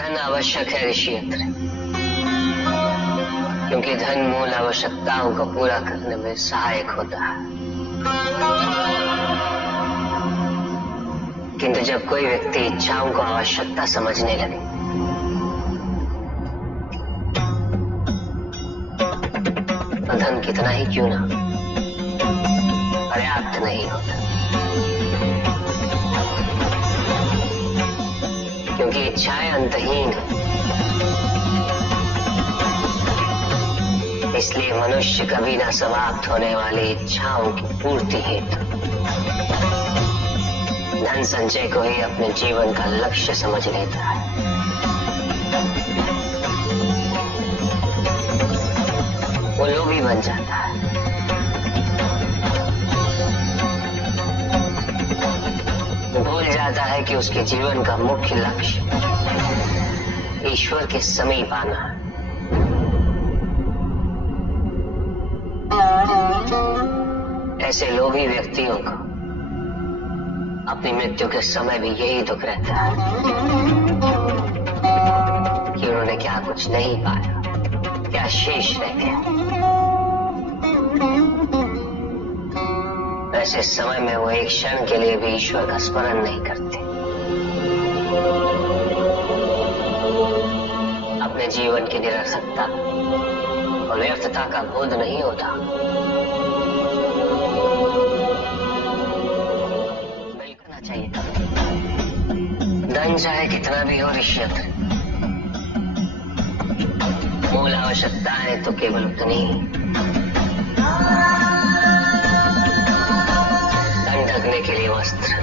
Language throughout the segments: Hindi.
धन आवश्यक है ऋषियत्र, क्योंकि धन मूल आवश्यकताओं को पूरा करने में सहायक होता है। किंतु जब कोई व्यक्ति इच्छाओं को आवश्यकता समझने लगे तो धन कितना ही क्यों ना पर्याप्त नहीं होता, क्योंकि इच्छाएं अंतहीन है। इसलिए मनुष्य कभी ना समाप्त होने वाली इच्छाओं की पूर्ति हेतु धन संचय को ही अपने जीवन का लक्ष्य समझ लेता है। वो लोभी बन जाता है। भूल जाता है कि उसके जीवन का मुख्य लक्ष्य ईश्वर के समीप आना है। ऐसे लोभी व्यक्तियों को अपनी मृत्यु के समय भी यही दुख रहता है कि उन्होंने क्या कुछ नहीं पाया, क्या शेष रह गया। ऐसे समय में वो एक क्षण के लिए भी ईश्वर का स्मरण नहीं करते, अपने जीवन की निरर्थकता और व्यर्थता का बोध नहीं होता। मिलना चाहिए धन चाहे कितना भी हो ऋषियत्र, मूल आवश्यकताएं तो केवल उतनी ही। तन ढकने के लिए वस्त्र,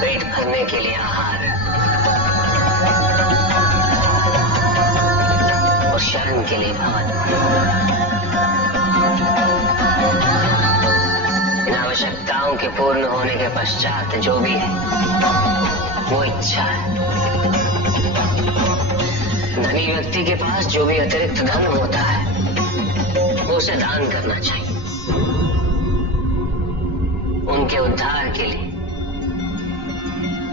पेट भरने के लिए आहार और शरण के लिए भवन। इन आवश्यकताओं के पूर्ण होने के पश्चात जो भी है वो इच्छा है। धनी व्यक्ति के पास जो भी अतिरिक्त धन होता है वो उसे दान करना चाहिए, उनके उद्धार के लिए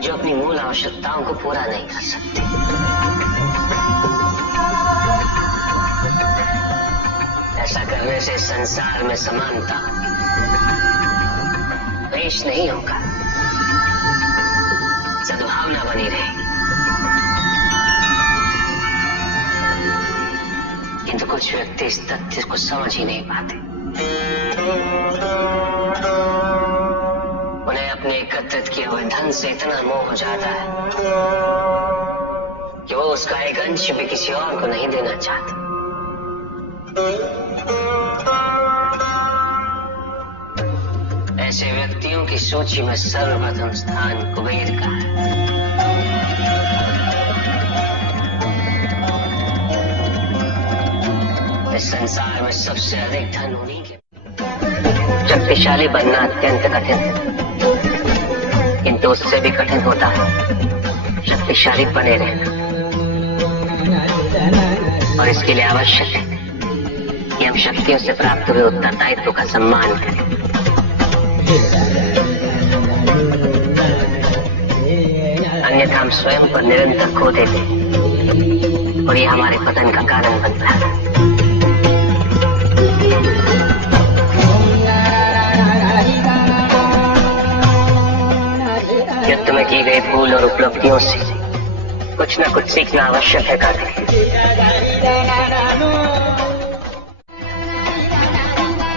जो अपनी मूल आवश्यकताओं को पूरा नहीं कर सकते। ऐसा करने से संसार में समानता पेश नहीं होगा, सद्भावना बनी रहेगी। किंतु कुछ व्यक्ति इस तथ्य को समझ ही नहीं पाते। उन्हें अपने एकत्रित किए हुए धन से इतना मोह हो जाता है कि वो उसका एक अंश भी किसी और को नहीं देना चाहते। ऐसे व्यक्तियों की सूची में सर्वप्रथम स्थान कुबेर का है। इस संसार में सबसे अधिक धन उन्हीं के। शक्तिशाली बनना अत्यंत कठिन है, किंतु उससे भी कठिन होता है शक्तिशाली बने रहना। और इसके लिए आवश्यक है कि हम शक्तियों से प्राप्त हुए उत्तरदायित्व का सम्मान करें। अन्यथा हम स्वयं पर निरंतर खो देते और ये हमारे पतन का कारण बनता है। युद्ध में की गई भूल और उपलब्धियों से कुछ न कुछ सीखना आवश्यक है कार्तिक।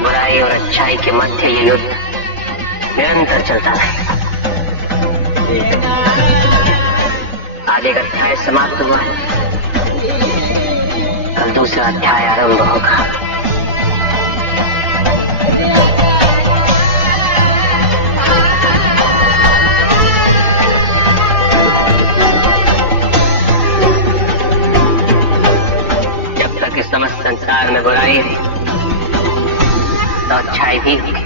बुराई और अच्छाई के मध्य ये युद्ध निरंतर चलता रहेगा। आगे का अध्याय समाप्त हुआ है, कल दूसरा अध्याय आरंभ होगा। जब तक इस समस्त संसार में बुराई है तो अच्छाई भी होगी,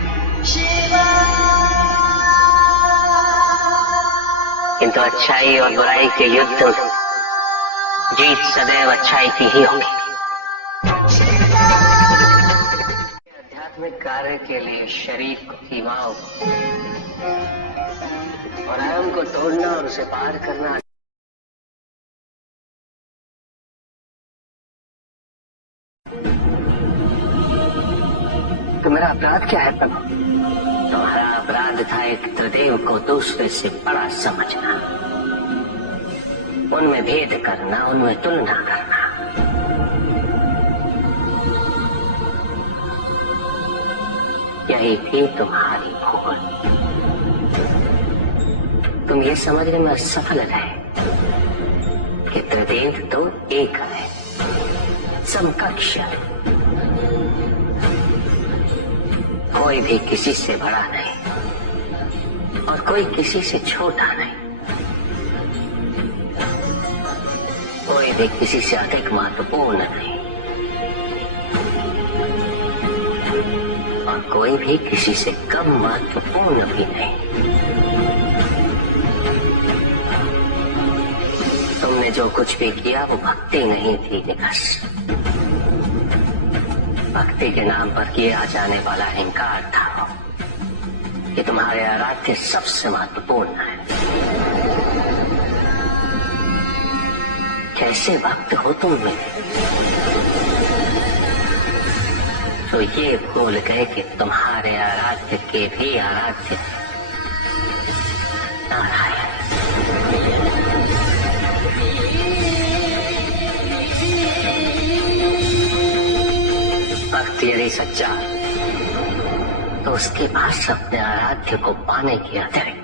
किंतु अच्छाई और बुराई के युद्ध में जीत सदैव अच्छाई की ही होगी। आध्यात्मिक कार्य के लिए शरीर को, सीमाओं को और अहम को तोड़ना और उसे पार करना अपराध क्या है प्रभु? तुम्हारा अपराध था एक त्रिदेव को दूसरे से बड़ा समझना, उनमें भेद करना, उनमें तुलना करना। यही थी तुम्हारी भूल। तुम ये समझने में असफल रहे कि त्रिदेव तो एक है, समकक्ष, कोई भी किसी से बड़ा नहीं और कोई किसी से छोटा नहीं, कोई भी किसी से अधिक महत्वपूर्ण नहीं और कोई भी किसी से कम महत्वपूर्ण भी नहीं। तुमने जो कुछ भी किया वो भक्ति नहीं थी निकस, भक्ति के नाम पर किया जाने वाला अहंकार था कि तुम्हारे आराध्य सबसे महत्वपूर्ण है। कैसे भक्त हो तुम मेरे, तो ये भूल गए कि तुम्हारे आराध्य के भी आराध्य नारायण। भक्त यदि सच्चा तो उसके पास अपने आराध्य को पाने की अतिरिक्त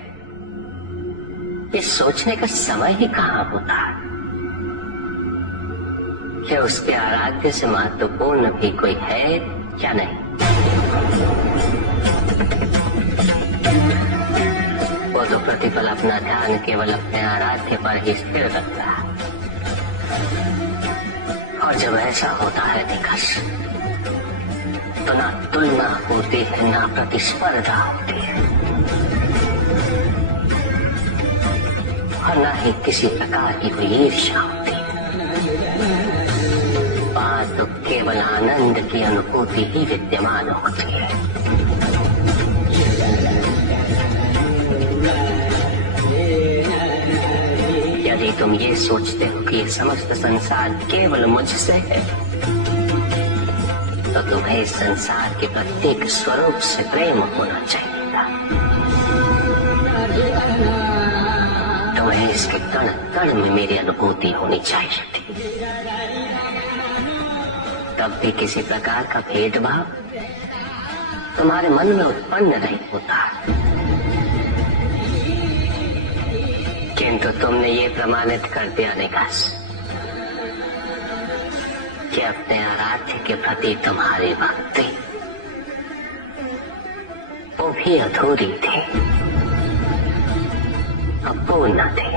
ये सोचने का समय ही कहाँ होता है कि उसके आराध्य से महत्वपूर्ण भी कोई है या नहीं। वो तो प्रतिपल अपना ध्यान केवल अपने आराध्य पर ही स्थिर रखता है, और जब ऐसा होता है निकस तो ना तुलना होती है, ना प्रतिस्पर्धा होती है, और ना ही किसी प्रकार की कोई ईर्ष्या होती है। बात तो केवल आनंद की अनुभूति ही विद्यमान होती है। यदि तुम ये सोचते हो कि ये समस्त संसार केवल मुझसे है, तो तुम्हें इस संसार के प्रत्येक स्वरूप से प्रेम होना चाहिए था। तुम्हें इसके कण कण में मेरी अनुभूति होनी चाहिए थी। तब भी किसी प्रकार का भेदभाव तुम्हारे मन में उत्पन्न नहीं होता, किंतु तुमने ये प्रमाणित कर दिया निकास कि अपने आराध्य के प्रति तुम्हारी भक्ति वो भी अधूरी थी, अपूर्ण थी।